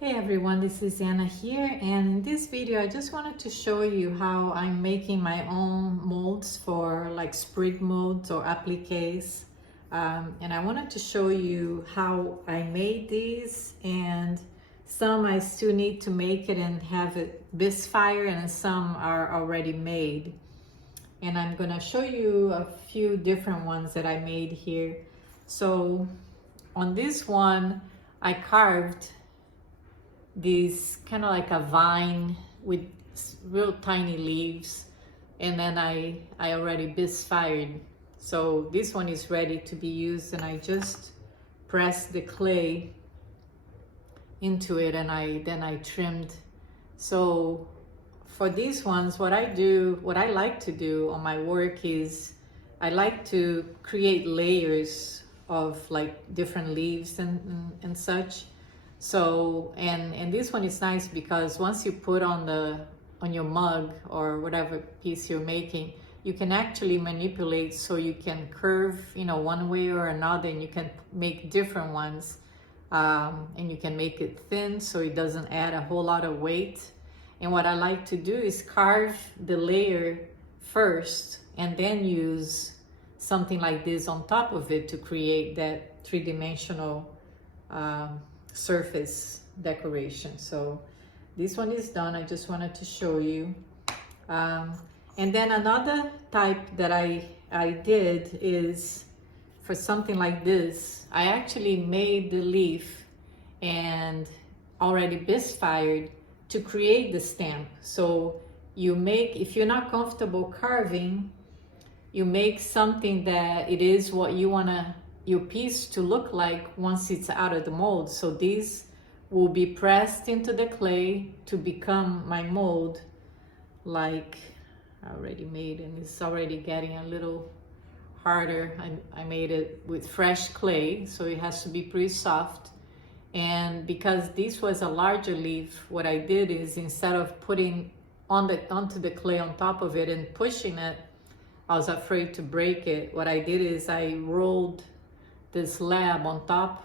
Hey everyone, this is Anna here, and in this video I just wanted to show you how I'm making my own molds for like sprig molds or appliques. And I wanted to show you how I made these, and some I still need to make it and have it this fire, and some are already made. And I'm gonna show you a few different ones that I made here. So on this one I carved these kind of like a vine with real tiny leaves, and then I already bisfired, so this one is ready to be used, and I just pressed the clay into it, and then I trimmed. So for these ones, what I like to do on my work is I like to create layers of like different leaves and such. So, and this one is nice because once you put on your mug or whatever piece you're making, you can actually manipulate, so you can curve, one way or another, and you can make different ones. And you can make it thin so it doesn't add a whole lot of weight. And what I like to do is carve the layer first and then use something like this on top of it to create that three-dimensional surface decoration. So this one is done. I just wanted to show you. And then another type that I did is for something like this. I actually made the leaf and already bisfired to create the stamp. So you make, if you're not comfortable carving, you make something that it is what you want your piece to look like once it's out of the mold. So these will be pressed into the clay to become my mold, like I already made, and it's already getting a little harder. I made it with fresh clay, so it has to be pretty soft. And because this was a larger leaf, what I did is, instead of putting onto the clay on top of it and pushing it, I was afraid to break it. What I did is I rolled this slab on top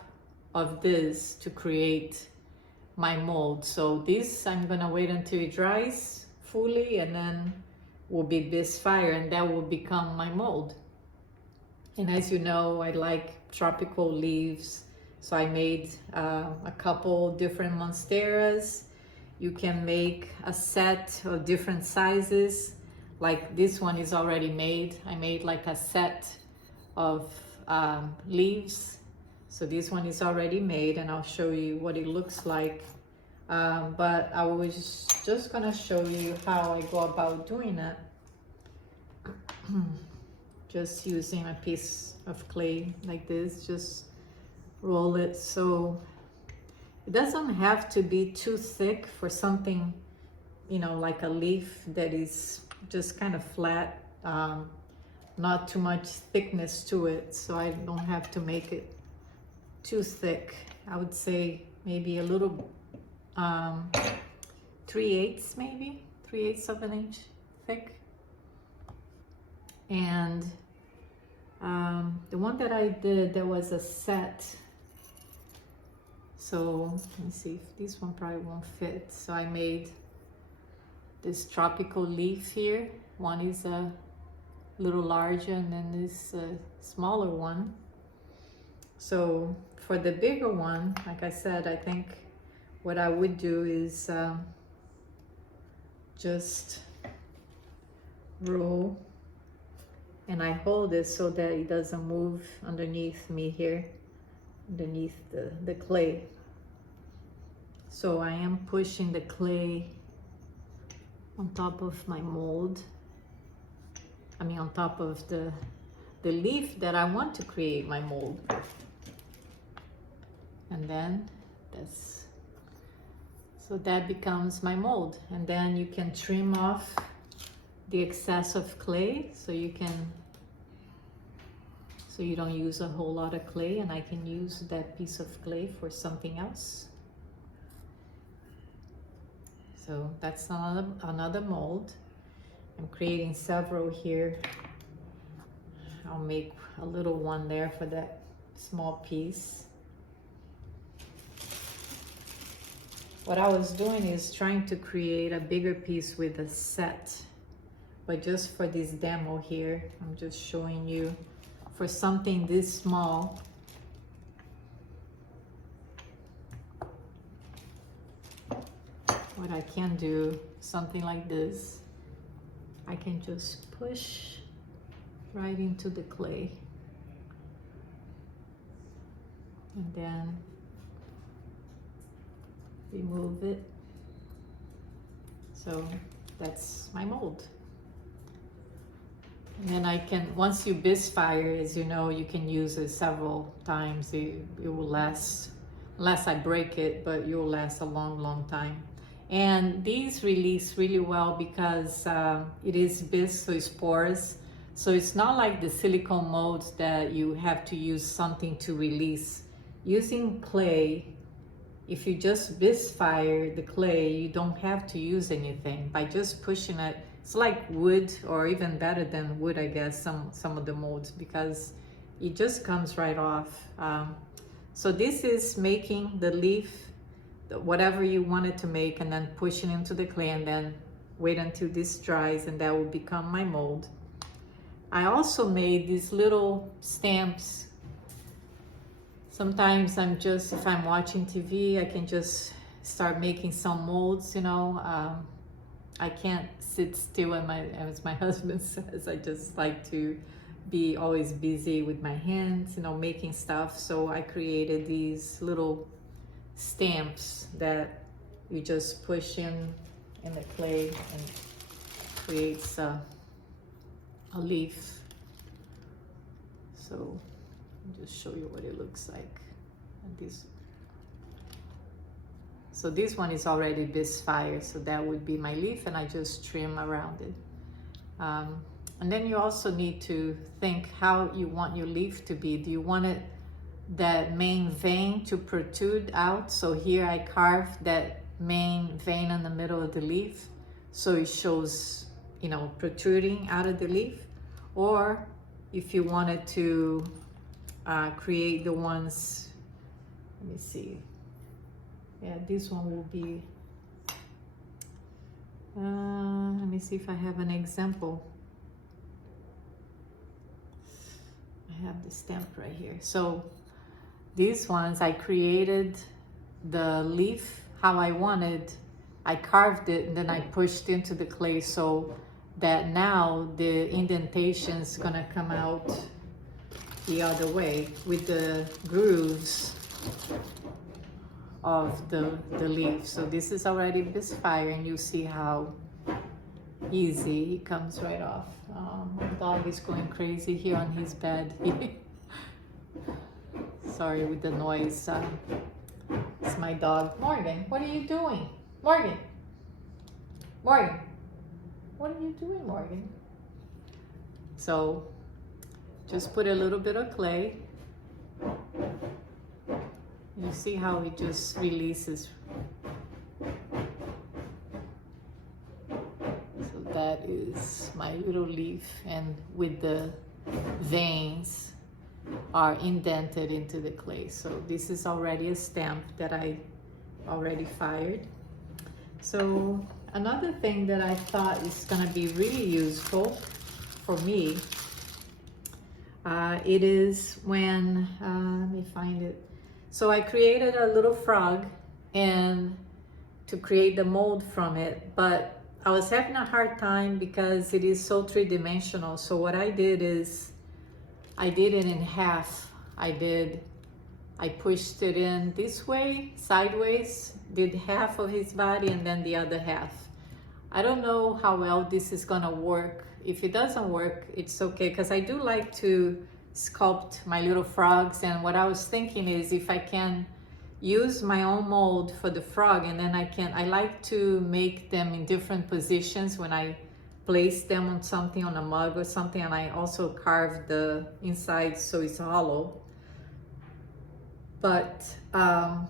of this to create my mold. So this, I'm gonna wait until it dries fully, and then will be bisfire, and that will become my mold. And as you know, I like tropical leaves, so I made a couple different monsteras. You can make a set of different sizes. Like this one is already made. I made like a set of leaves. So this one is already made, and I'll show you what it looks like. But I was just gonna show you how I go about doing it. Just using a piece of clay like this, just roll it so it doesn't have to be too thick for something, like a leaf that is just kind of flat, not too much thickness to it, so I don't have to make it too thick. I would say maybe a little 3/8, maybe 3/8 of an inch thick. And the one that I did, there was a set. So let me see if this one probably won't fit. So I made this tropical leaf here. One is a little larger, and then this smaller one. So for the bigger one, like I said, I think what I would do is just roll, and I hold it so that it doesn't move underneath me here, underneath the clay. So I am pushing the clay on top of my mold. I mean, on top of the leaf that I want to create my mold with. And then so that becomes my mold. And then you can trim off the excess of clay, so you don't use a whole lot of clay, and I can use that piece of clay for something else. So that's another mold. I'm creating several here. I'll make a little one there for that small piece. what I was doing is trying to create a bigger piece with a set, but just for this demo here, I'm just showing you for something this small. What I can do, something like this, I can just push right into the clay. And then remove it. So that's my mold. And then I can, once you bisque fire, as you know, you can use it several times. It will last, unless I break it, but it will last a long, long time. And these release really well because it is bisque, so it's porous. So it's not like the silicone molds that you have to use something to release. Using clay, if you just bisque fire the clay, you don't have to use anything. By just pushing it, it's like wood, or even better than wood, I guess, some of the molds, because it just comes right off. So this is making the leaf, whatever you want it to make, and then pushing into the clay, and then wait until this dries, and that will become my mold. I also made these little stamps. Sometimes if I'm watching TV, I can just start making some molds, you know. I can't sit still, as my husband says, I just like to be always busy with my hands, you know, making stuff. So I created these little stamps that you just push in the clay and creates a leaf. So I'll just show you what it looks like. And so this one is already bisque fire, so that would be my leaf, and I just trim around it. And then you also need to think how you want your leaf to be. Do you want it that main vein to protrude out? So here I carved that main vein in the middle of the leaf, so it shows, you know, protruding out of the leaf. Or if you wanted to create the ones, let me see, yeah, this one will be, let me see if I have an example. I have the stamp right here. So these ones, I created the leaf how I wanted. I carved it and then I pushed into the clay, so that now the indentation's gonna come out the other way with the grooves of the leaf. So this is already bisque fire, and you see how easy it comes right off. My dog is going crazy here on his bed. Sorry with the noise. It's my dog. Morgan, what are you doing? Morgan! Morgan! What are you doing, Morgan? So just put a little bit of clay. You see how it just releases. So that is my little leaf, and with the veins are indented into the clay. So this is already a stamp that I already fired. So another thing that I thought is gonna be really useful for me, it is when, let me find it. So I created a little frog and to create the mold from it, but I was having a hard time because it is so three-dimensional. So what I did is I did it in half. I pushed it in this way, sideways, did half of his body and then the other half. I don't know how well this is gonna work. If it doesn't work, it's okay, because I do like to sculpt my little frogs, and what I was thinking is if I can use my own mold for the frog, and then I like to make them in different positions when I place them on something, on a mug or something, and I also carve the inside so it's hollow. But I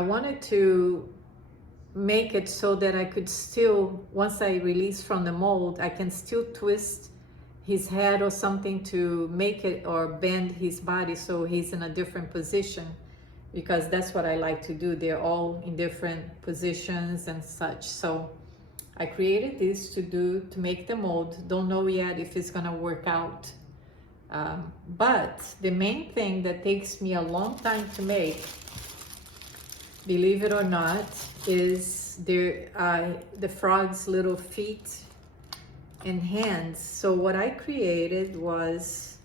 wanted to make it so that I could still, once I release from the mold, I can still twist his head or something to make it, or bend his body so he's in a different position. because that's what I like to do. They're all in different positions and such. So I created this to make the mold. Don't know yet if it's gonna work out. But the main thing that takes me a long time to make, believe it or not, is the frog's little feet and hands. So what I created was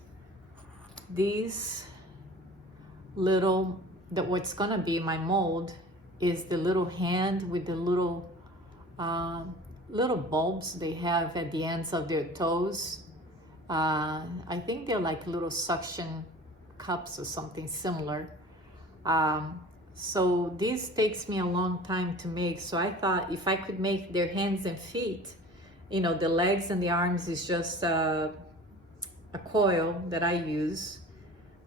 these little, what's gonna be my mold is the little hand with the little bulbs they have at the ends of their toes. I think they're like little suction cups or something similar. So this takes me a long time to make. So I thought if I could make their hands and feet, you know, the legs and the arms is just a coil that I use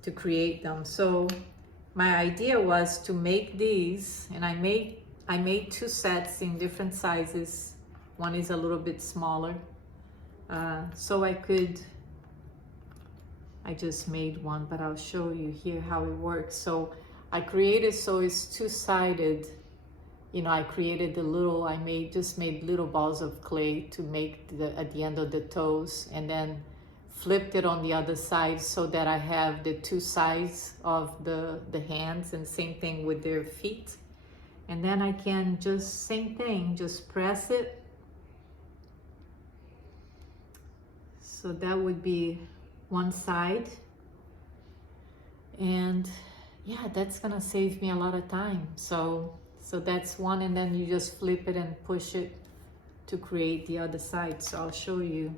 to create them. So my idea was to make these, and I made 2 sets in different sizes. One is a little bit smaller. So I just made one, but I'll show you here how it works. So I created, so it's 2-sided. You know, I created just made little balls of clay to make at the end of the toes, and then flipped it on the other side so that I have the 2 sides of the hands, and same thing with their feet. And then I can just, same thing, just press it. So that would be one side. And yeah, that's gonna save me a lot of time. So that's one, and then you just flip it and push it to create the other side. So I'll show you.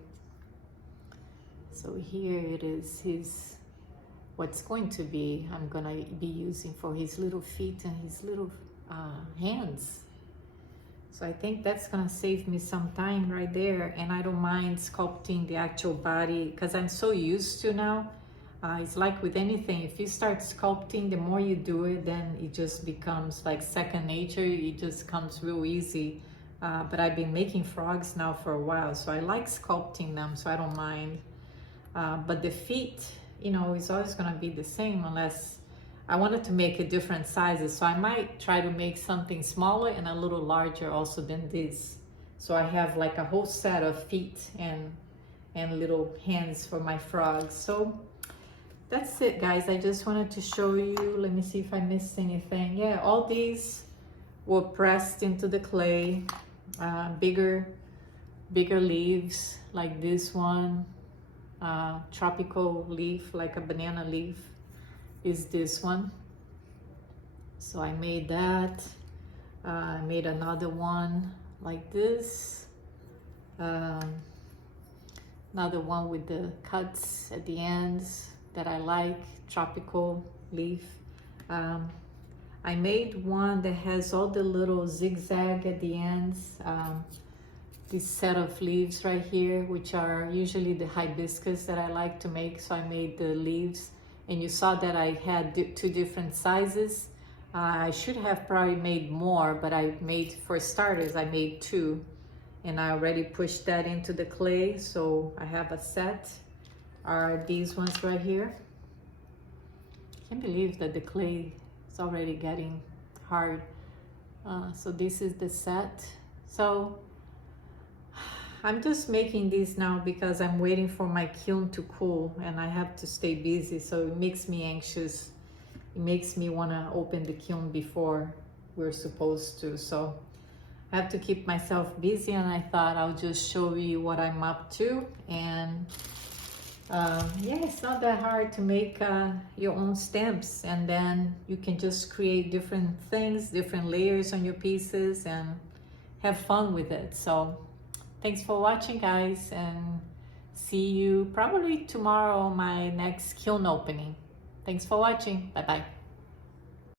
So here it is what's going to be, I'm gonna be using for his little feet and his little hands. So I think that's gonna save me some time right there, and I don't mind sculpting the actual body because I'm so used to now. It's like with anything, if you start sculpting, the more you do it, then it just becomes like second nature. It just comes real easy. But I've been making frogs now for a while, so I like sculpting them, so I don't mind. But the feet, you know, is always gonna be the same unless I wanted to make it different sizes. So I might try to make something smaller and a little larger also than this. So I have like a whole set of feet and little hands for my frogs. So that's it, guys. I just wanted to show you. Let me see if I missed anything. Yeah, all these were pressed into the clay. Bigger leaves like this one. Tropical leaf, like a banana leaf, is this one. So I made that. I made another one like this. Another one with the cuts at the ends that I like, tropical leaf. I made one that has all the little zigzag at the ends. This set of leaves right here, which are usually the hibiscus that I like to make. So I made the leaves, and you saw that I had 2 different sizes. I should have probably made more, but for starters, I made 2. And I already pushed that into the clay, so I have a set. Are these ones right here. Can't believe that the clay is already getting hard. So this is the set. So I'm just making these now because I'm waiting for my kiln to cool, and I have to stay busy, so it makes me anxious. It makes me want to open the kiln before we're supposed to. So I have to keep myself busy, and I thought I'll just show you what I'm up to. And yeah, it's not that hard to make your own stamps, and then you can just create different things, different layers on your pieces, and have fun with it. So thanks for watching, guys, and see you probably tomorrow on my next kiln opening. Thanks for watching. Bye bye.